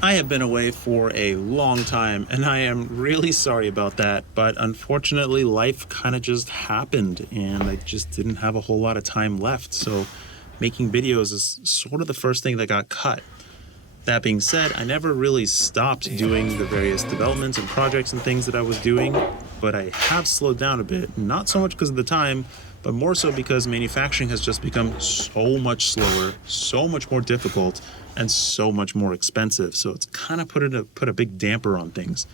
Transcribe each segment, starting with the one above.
I have been away for a long time, and I am really sorry about that, but unfortunately, life kind of just happened, and I just didn't have a whole lot of time left, so making videos is sort of the first thing that got cut. That being said, I never really stopped doing the various developments and projects and things that I was doing, but I have slowed down a bit, not so much because of the time, but more so because manufacturing has just become so much slower, so much more difficult, and so much more expensive. So it's kind of put a big damper on things.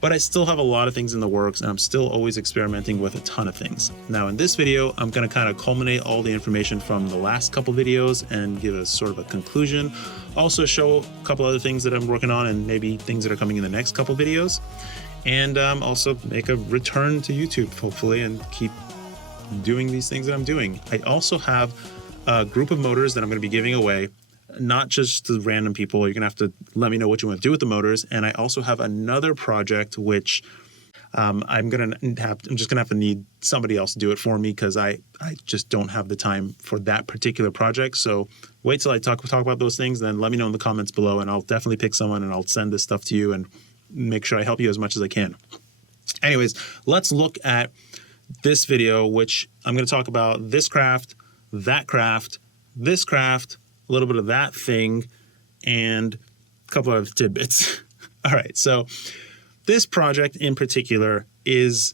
But I still have a lot of things in the works, and I'm still always experimenting with a ton of things. Now in this video, I'm going to kind of culminate all the information from the last couple videos and give a sort of a conclusion. Also show a couple other things that I'm working on and maybe things that are coming in the next couple videos. And also make a return to YouTube, hopefully, and keep doing these things that I'm doing. I also have a group of motors that I'm going to be giving away, not just to random people. You're going to have to let me know what you want to do with the motors. And I also have another project which I'm just gonna have to need somebody else to do it for me because I just don't have the time for that particular project. So wait till I talk about those things, then let me know in the comments below, and I'll definitely pick someone and I'll send this stuff to you and make sure I help you as much as I can. Anyways, let's look at this video, which I'm going to talk about this craft, that craft, this craft, a little bit of that thing, and a couple of tidbits. All right, so this project in particular is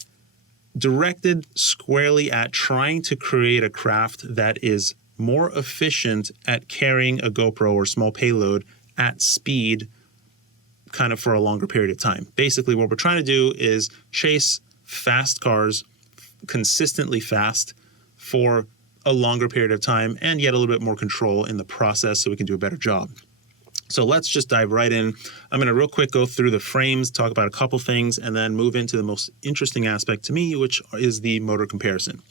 directed squarely at trying to create a craft that is more efficient at carrying a GoPro or small payload at speed, kind of for a longer period of time. Basically, what we're trying to do is chase fast cars consistently fast for a longer period of time and yet a little bit more control in the process so we can do a better job. So let's just dive right in. I'm going to real quick go through the frames, talk about a couple things, and then move into the most interesting aspect to me, which is the motor comparison.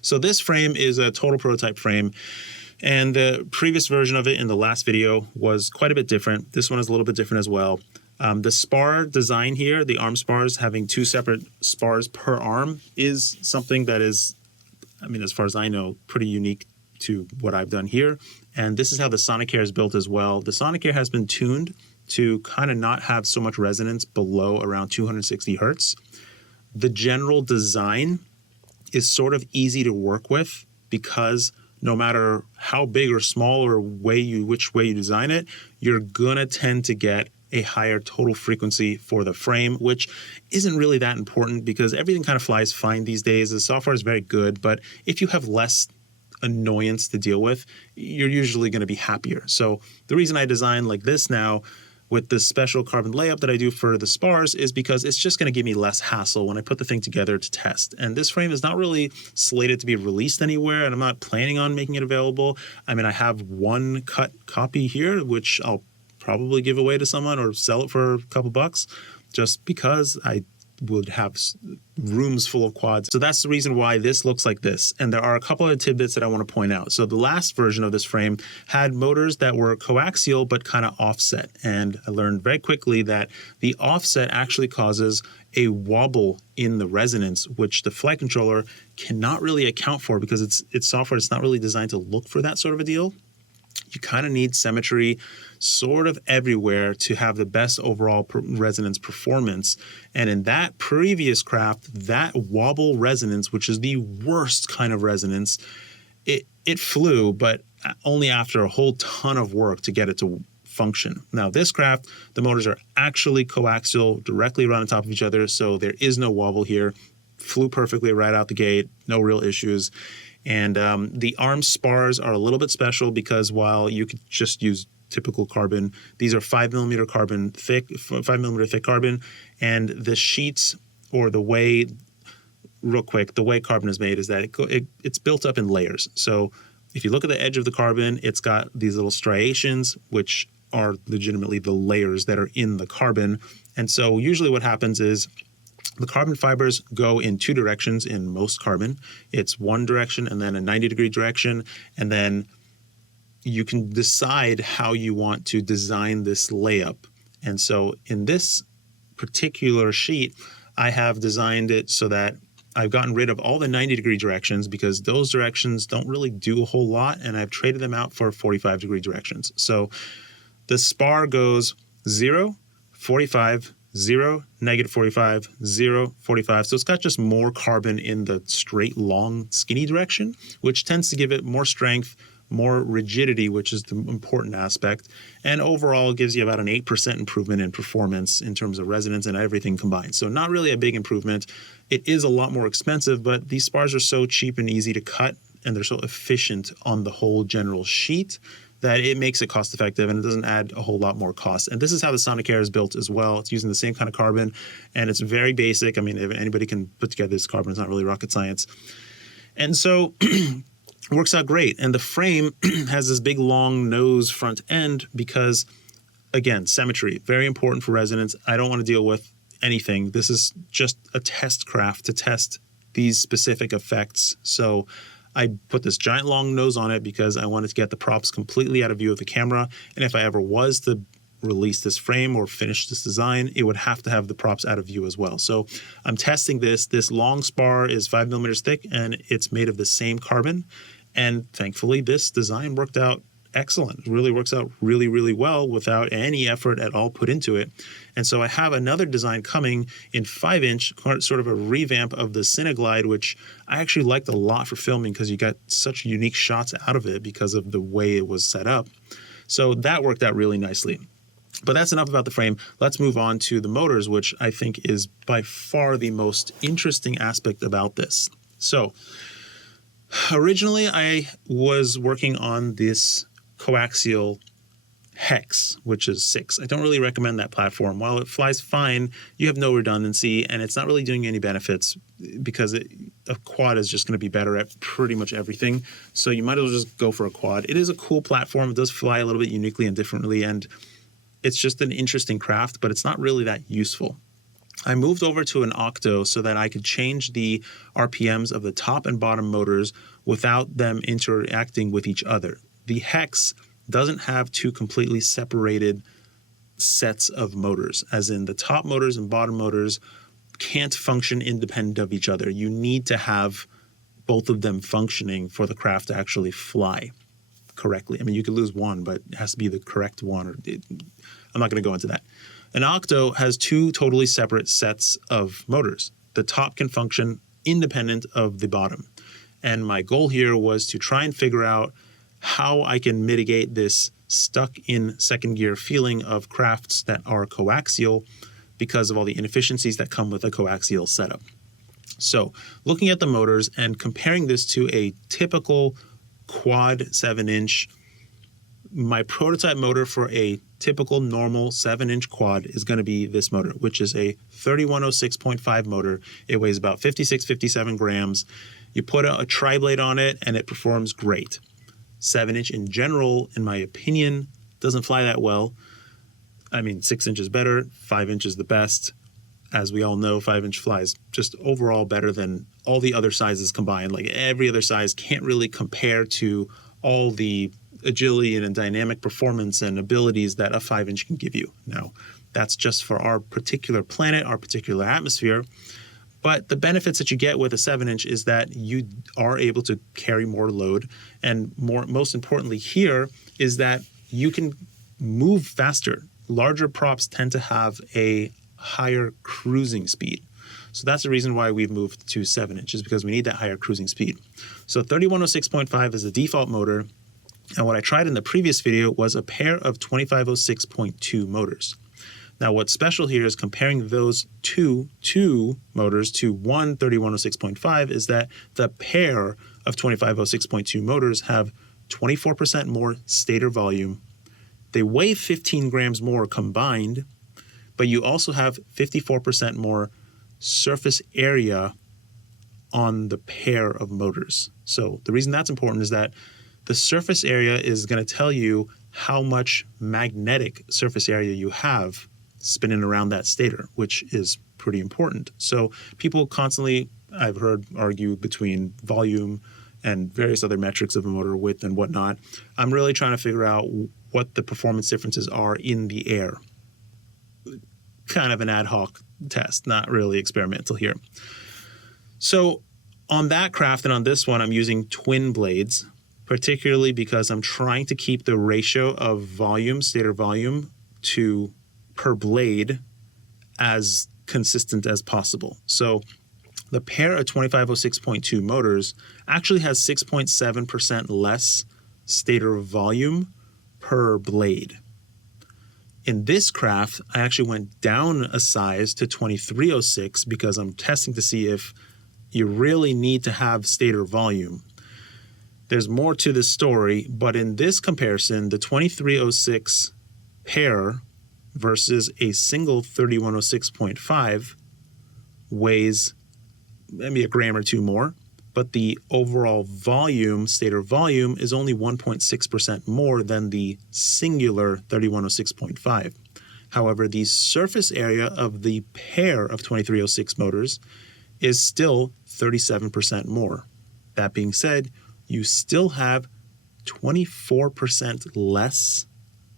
So this frame is a total prototype frame, and the previous version of it in the last video was quite a bit different. This one is a little bit different as well. The spar design here, the arm spars having two separate spars per arm, is something that is, I mean, as far as I know, pretty unique to what I've done here. And this is how the Sonicare is built as well. The Sonicare has been tuned to kind of not have so much resonance below around 260 hertz. The general design is sort of easy to work with because no matter how big or small or which way you design it, you're gonna tend to get a higher total frequency for the frame, which isn't really that important because everything kind of flies fine these days. The software is very good, but if you have less annoyance to deal with, you're usually going to be happier. So the reason I design like this now with this special carbon layup that I do for the spars is because it's just going to give me less hassle when I put the thing together to test. And this frame is not really slated to be released anywhere, and I'm not planning on making it available. I mean, I have one cut copy here, which I'll probably give away to someone or sell it for a couple bucks just because I would have rooms full of quads. So that's the reason why this looks like this. And there are a couple of tidbits that I want to point out. So the last version of this frame had motors that were coaxial but kind of offset. And I learned very quickly that the offset actually causes a wobble in the resonance, which the flight controller cannot really account for because it's software. It's not really designed to look for that sort of a deal. You kind of need symmetry sort of everywhere to have the best overall resonance performance. And in that previous craft, that wobble resonance, which is the worst kind of resonance, it flew, but only after a whole ton of work to get it to function. Now this craft, the motors are actually coaxial, directly right on top of each other, so there is no wobble here. Flew perfectly right out the gate, no real issues. And the arm spars are a little bit special because while you could just use typical carbon, these are 5mm carbon thick, 5mm thick carbon, and the sheets, or the way, real quick, the way carbon is made is that it's built up in layers. So if you look at the edge of the carbon, it's got these little striations, which are legitimately the layers that are in the carbon. And so usually what happens is the carbon fibers go in two directions in most carbon. It's one direction and then a 90-degree direction. And then you can decide how you want to design this layup. And so in this particular sheet, I have designed it so that I've gotten rid of all the 90-degree directions because those directions don't really do a whole lot. And I've traded them out for 45-degree directions. So the spar goes 0, 45, 0, negative 45, 0, 45. So it's got just more carbon in the straight, long, skinny direction, which tends to give it more strength, more rigidity, which is the important aspect. And overall gives you about an 8% improvement in performance in terms of resonance and everything combined. So not really a big improvement. It is a lot more expensive, but these spars are so cheap and easy to cut, and they're so efficient on the whole general sheet that it makes it cost effective and it doesn't add a whole lot more cost. And this is how the Sonic Air is built as well. It's using the same kind of carbon, and it's very basic. I mean, if anybody can put together this carbon, it's not really rocket science. And so it works out great. And the frame has this big long nose front end because, again, symmetry, very important for resonance. I don't want to deal with anything. This is just a test craft to test these specific effects. So I put this giant long nose on it because I wanted to get the props completely out of view of the camera. And if I ever was to release this frame or finish this design, it would have to have the props out of view as well. So I'm testing this. This long spar is 5 millimeters thick, and it's made of the same carbon. And thankfully, this design worked out excellent. It really works out really, really well without any effort at all put into it. And so I have another design coming in 5-inch, sort of a revamp of the Cineglide, which I actually liked a lot for filming because you got such unique shots out of it because of the way it was set up. So that worked out really nicely. But that's enough about the frame. Let's move on to the motors, which I think is by far the most interesting aspect about this. So originally I was working on this coaxial Hex, which is 6. I don't really recommend that platform. While it flies fine, you have no redundancy, and it's not really doing you any benefits because a quad is just going to be better at pretty much everything. So you might as well just go for a quad. It is a cool platform. It does fly a little bit uniquely and differently, and it's just an interesting craft, but it's not really that useful. I moved over to an Octo so that I could change the RPMs of the top and bottom motors without them interacting with each other. The Hex doesn't have two completely separated sets of motors, as in the top motors and bottom motors can't function independent of each other. You need to have both of them functioning for the craft to actually fly correctly. I mean, you could lose one, but it has to be the correct one. I'm not going to go into that. An Octo has two totally separate sets of motors. The top can function independent of the bottom. And my goal here was to try and figure out how I can mitigate this stuck in second gear feeling of crafts that are coaxial because of all the inefficiencies that come with a coaxial setup. So looking at the motors and comparing this to a typical quad 7-inch, my prototype motor for a typical normal 7-inch quad is going to be this motor, which is a 3106.5 motor. It weighs about 56, 57 grams. You put a tri-blade on it and it performs great. 7-inch in general, in my opinion, doesn't fly that well. I mean, 6-inch is better, 5-inch is the best. As we all know, 5-inch flies just overall better than all the other sizes combined. Like every other size can't really compare to all the agility and dynamic performance and abilities that a 5-inch can give you. Now, that's just for our particular planet, our particular atmosphere. But the benefits that you get with a 7-inch is that you are able to carry more load. And most importantly here is that you can move faster. Larger props tend to have a higher cruising speed. So that's the reason why we've moved to 7-inch, is because we need that higher cruising speed. So 3106.5 is the default motor. And what I tried in the previous video was a pair of 2506.2 motors. Now, what's special here is comparing those two motors to one 3106.5 is that the pair of 2506.2 motors have 24% more stator volume. They weigh 15 grams more combined, but you also have 54% more surface area on the pair of motors. So the reason that's important is that the surface area is going to tell you how much magnetic surface area you have spinning around that stator, which is pretty important. So people constantly, I've heard, argue between volume and various other metrics of a motor width and whatnot. I'm really trying to figure out what the performance differences are in the air. Kind of an ad hoc test, not really experimental here. So on that craft and on this one, I'm using twin blades, particularly because I'm trying to keep the ratio of volume, stator volume, to per blade as consistent as possible. So the pair of 2506.2 motors actually has 6.7% less stator volume per blade. In this craft, I actually went down a size to 2306 because I'm testing to see if you really need to have stator volume. There's more to this story, but in this comparison, the 2306 pair versus a single 3106.5 weighs maybe a gram or two more, but the overall volume, stator volume, is only 1.6% more than the singular 3106.5. However, the surface area of the pair of 2306 motors is still 37% more. That being said, you still have 24% less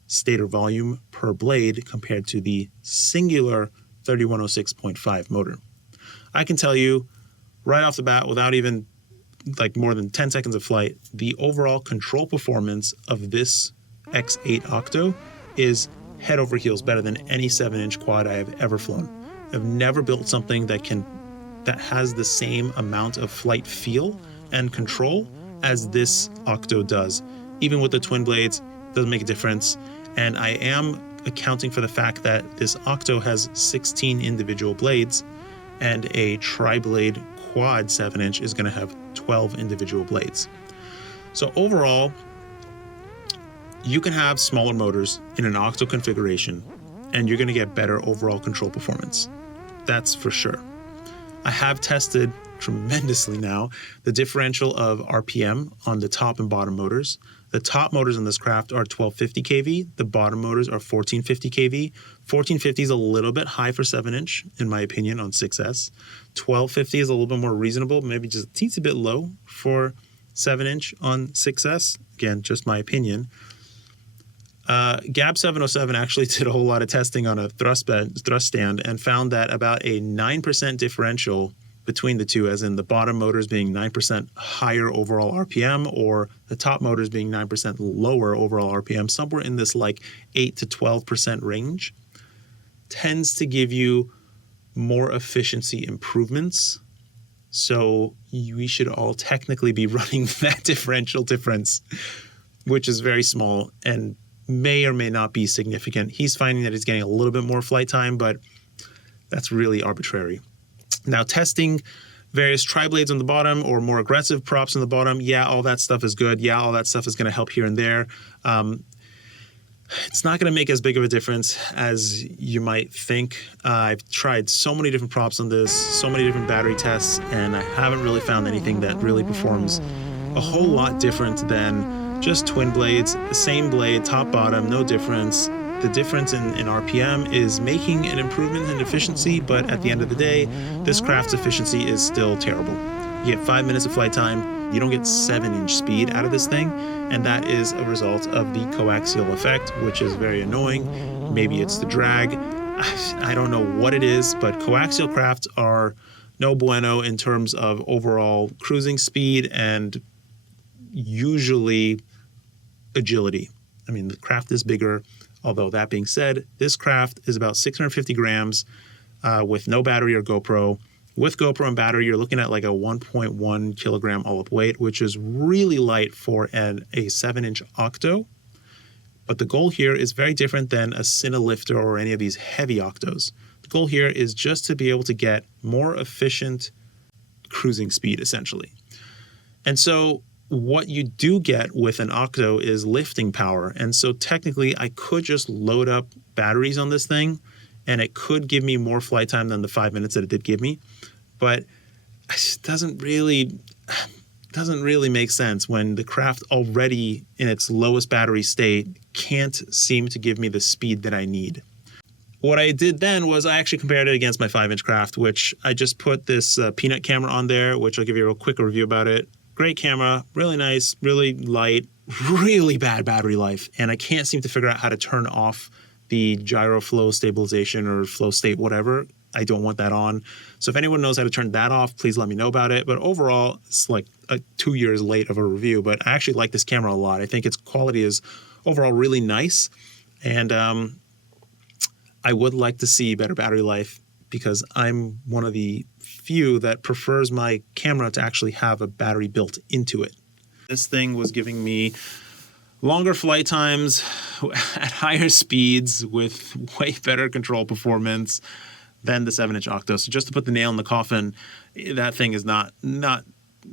stator volume per blade compared to the singular 3106.5 motor. I can tell you right off the bat, without even like more than 10 seconds of flight, the overall control performance of this X8 Octo is head over heels better than any 7-inch quad I have ever flown. I've never built something that has the same amount of flight feel and control as this Octo does. Even with the twin blades, doesn't make a difference. And I am accounting for the fact that this Octo has 16 individual blades, and a tri-blade quad 7-inch is going to have 12 individual blades. So overall, you can have smaller motors in an Octo configuration, and you're going to get better overall control performance. That's for sure. I have tested tremendously now the differential of RPM on the top and bottom motors. The top motors in this craft are 1250 kV. The bottom motors are 1450 kV. 1450 is a little bit high for 7-inch, in my opinion, on 6S. 1250 is a little bit more reasonable, maybe just a teensy bit low for 7-inch on 6S. Again, just my opinion. Gab 707 actually did a whole lot of testing on a thrust stand and found that about a 9% differential between the two, as in the bottom motors being 9% higher overall RPM or the top motors being 9% lower overall RPM, somewhere in this like 8 to 12% range, tends to give you more efficiency improvements. So we should all technically be running that differential difference, which is very small and may or may not be significant. He's finding that he's getting a little bit more flight time, but that's really arbitrary. Now, testing various tri-blades on the bottom or more aggressive props on the bottom, yeah, all that stuff is good. Yeah, all that stuff is going to help here and there. It's not going to make as big of a difference as you might think. I've tried so many different props on this, so many different battery tests, and I haven't really found anything that really performs a whole lot different than just twin blades, the same blade, top, bottom, no difference. The difference in RPM is making an improvement in efficiency, but at the end of the day, this craft's efficiency is still terrible. You get 5 minutes of flight time, you don't get 7-inch speed out of this thing, and that is a result of the coaxial effect, which is very annoying. Maybe it's the drag. I don't know what it is, but coaxial crafts are no bueno in terms of overall cruising speed and usually agility. I mean, the craft is bigger. Although that being said, this craft is about 650 grams with no battery or GoPro. With GoPro and battery, you're looking at like a 1.1 kilogram all-up weight, which is really light for a 7-inch Octo. But the goal here is very different than a Cinelifter or any of these heavy Octos. The goal here is just to be able to get more efficient cruising speed, essentially. And so what you do get with an Octo is lifting power. And so technically I could just load up batteries on this thing and it could give me more flight time than the 5 minutes that it did give me. But it doesn't really make sense when the craft already in its lowest battery state can't seem to give me the speed that I need. What I did then was I actually compared it against my 5-inch craft, which I just put this Peanut camera on there, which I'll give you a real quick review about it. Great camera, really nice, really light, really bad battery life. And I can't seem to figure out how to turn off the gyro flow stabilization or flow state, whatever. I don't want that on. So if anyone knows how to turn that off, please let me know about it. But overall, it's like 2 years late of a review, but I actually like this camera a lot. I think its quality is overall really nice. And I would like to see better battery life because I'm one of the few that prefers my camera to actually have a battery built into it. This thing was giving me longer flight times at higher speeds with way better control performance than the 7-inch Octo. So just to put the nail in the coffin, that thing is not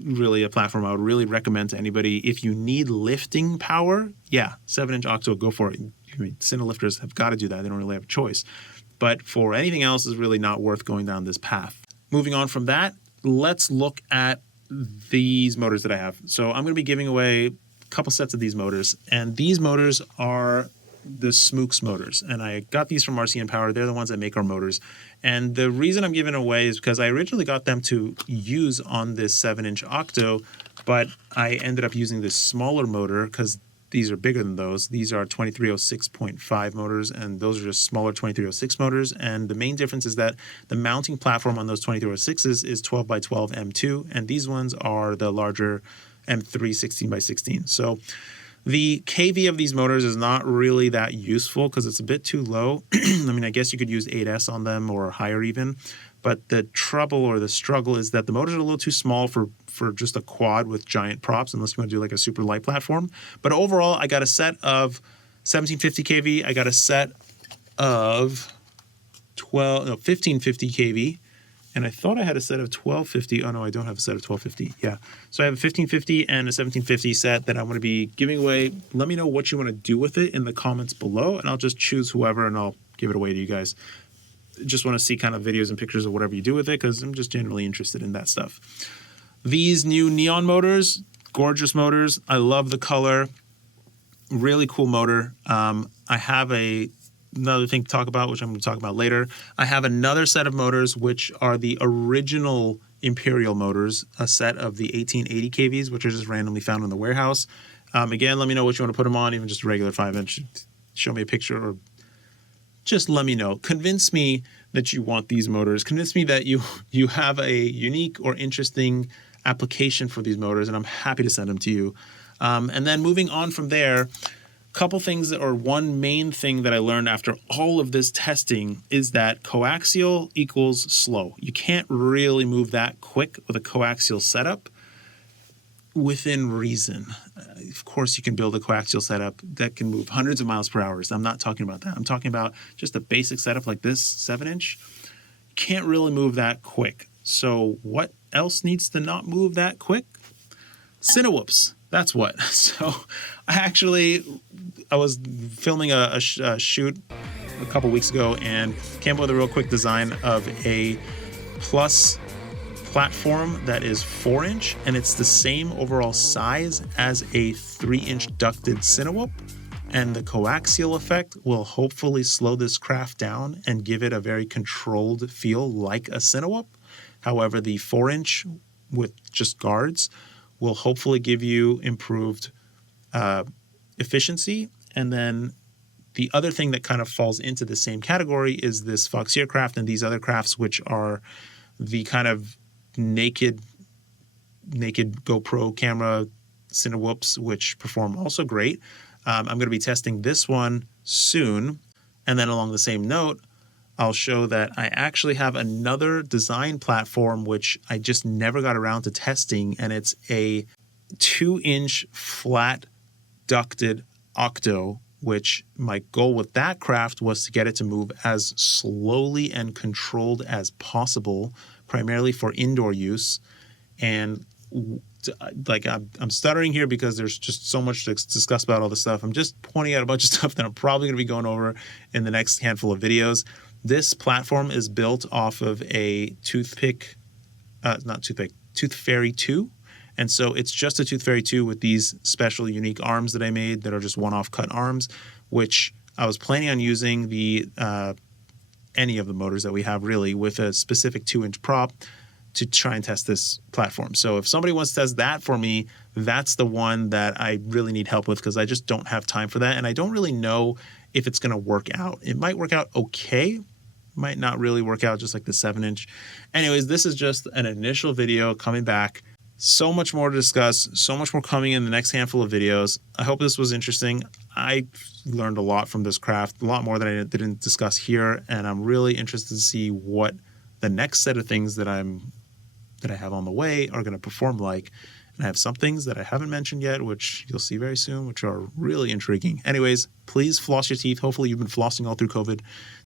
really a platform I would really recommend to anybody. If you need lifting power, yeah, 7-inch Octo, go for it. I mean, cine lifters have got to do that. They don't really have a choice. But for anything else, is really not worth going down this path. Moving on from that, let's look at these motors that I have. So I'm going to be giving away a couple sets of these motors, and these motors are the Smooks motors, and I got these from RCN Power. They're the ones that make our motors, and the reason I'm giving away is because I originally got them to use on this 7-inch Octo, but I ended up using this smaller motor because these are bigger than those. These are 2306.5 motors, and those are just smaller 2306 motors. And the main difference is that the mounting platform on those 2306s is 12 by 12 M2, and these ones are the larger M3 16 by 16. So the KV of these motors is not really that useful because it's a bit too low. I mean, I guess you could use 8S on them or higher even, but the trouble or the struggle is that the motors are a little too small for just a quad with giant props, unless you want to do like a super light platform. But overall, I got a set of 1750 kV. I got a set of 1550 kV. And I thought I had a set of 1250. Oh, no, I don't have a set of 1250. Yeah. So I have a 1550 and a 1750 set that I'm going to be giving away. Let me know what you want to do with it in the comments below, and I'll just choose whoever and I'll give it away to you guys. Just want to see kind of videos and pictures of whatever you do with it because I'm just generally interested in that stuff. These new neon motors, gorgeous motors. I love the color. Really cool motor. I have another thing to talk about, which I'm going to talk about later. I have another set of motors, which are the original Imperial motors, a set of the 1880 kVs, which are just randomly found in the warehouse. Again, let me know what you want to put them on, even just a regular 5-inch. Show me a picture or just let me know. Convince me that you want these motors. Convince me that you have a unique or interesting application for these motors, and I'm happy to send them to you. And then moving on from there, couple things, or one main thing that I learned after all of this testing is that coaxial equals slow. You can't really move that quick with a coaxial setup within reason. Of course, you can build a coaxial setup that can move hundreds of miles per hour. I'm not talking about that. I'm talking about just a basic setup like this 7-inch. You can't really move that quick. So what else needs to not move that quick? Cinewhoops. That's what. So I was filming a shoot a couple weeks ago and came up with a real quick design of a plus platform that is 4-inch, and it's the same overall size as a 3-inch ducted Cinewhoop. And the coaxial effect will hopefully slow this craft down and give it a very controlled feel like a Cinewhoop. However, the 4-inch with just guards will hopefully give you improved efficiency. And then the other thing that kind of falls into the same category is this Foxeer craft and these other crafts, which are the kind of naked GoPro camera Cinewhoops, which perform also great. I'm going to be testing this one soon. And then along the same note, I'll show that I actually have another design platform which I just never got around to testing, and it's a 2-inch flat ducted Octo, which my goal with that craft was to get it to move as slowly and controlled as possible, primarily for indoor use. And like I'm stuttering here because there's just so much to discuss about all this stuff. I'm just pointing out a bunch of stuff that I'm probably going to be going over in the next handful of videos. This platform is built off of a Tooth Fairy 2. And so it's just a Tooth Fairy 2 with these special unique arms that I made that are just one-off cut arms, which I was planning on using any of the motors that we have really with a specific 2-inch prop to try and test this platform. So if somebody wants to test that for me, that's the one that I really need help with because I just don't have time for that. And I don't really know if it's going to work out. It might work out okay, might not really work out just like the 7-inch. Anyways, this is just an initial video coming back So much more to discuss, so much more coming in the next handful of videos. I hope this was interesting. I learned a lot from this craft, a lot more than I didn't discuss here, and I'm really interested to see what the next set of things that I have on the way are going to perform like. And I have some things that I haven't mentioned yet, which you'll see very soon, which are really intriguing. Anyways, please floss your teeth. Hopefully you've been flossing all through COVID.